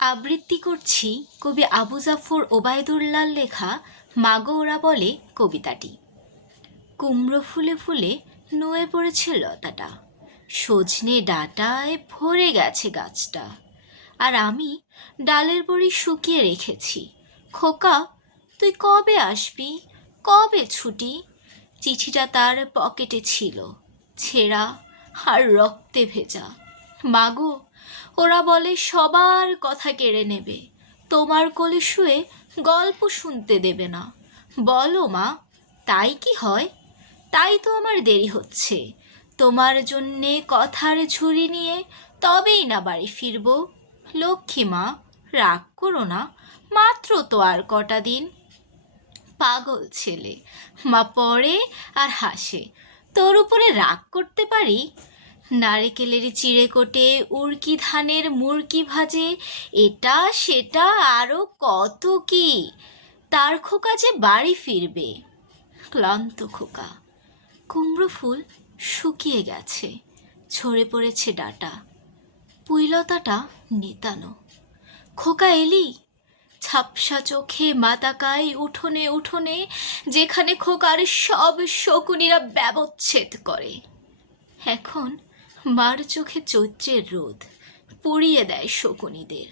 আবৃত্তি করছি কবি আবু জাফর ওবায়দুল্লার লেখা মাগো ওরা বলে কবিতাটি। কুমড়ো ফুলে ফুলে নুয়ে পড়েছে লতাটা, সজনে ডাঁটায় ভরে গেছে গাছটা, আর আমি ডালের বড়ি শুকিয়ে রেখেছি। খোকা, তুই কবে আসবি, কবে ছুটি? চিঠিটা তার পকেটে ছিল, ছেঁড়া আর রক্তে ভেজা। মাগো, ওরা বলে সবার কথা কেড়ে নেবে, তোমার কোলে শুয়ে গল্প শুনতে দেবে না। বলো মা, তাই কি হয়? তাই তো আমার দেরি হচ্ছে, তোমার জন্যে কথার ঝুড়ি নিয়ে তবেই না বাড়ি ফিরব। লক্ষ্মী মা, রাগ করো না, মাত্র তো আর কটা দিন। পাগল ছেলে, মা পড়ে আর হাসে, তোর উপরে রাগ করতে পারি? নারকেলের চিড়ে কোটে উড়কি ধানের মুরকি ভাজে, এটা সেটা আরো কত কি, তার খোকা যে বাড়ি ফিরবে। ক্লান্ত খোকা। কুমড়ো ফুল শুকিয়ে গেছে, ঝরে পড়েছে ডাঁটা, পুইলতাটা নেতানো। খোকা এলি? ঝাপসা চোখে মা তাকায় উঠোনে উঠোনে, যেখানে খোকার সব শকুনিরা ব্যবচ্ছেদ করে। এখন মার চোখে চৈত্রের রোদ পুড়িয়ে দেয় শকুনিদের।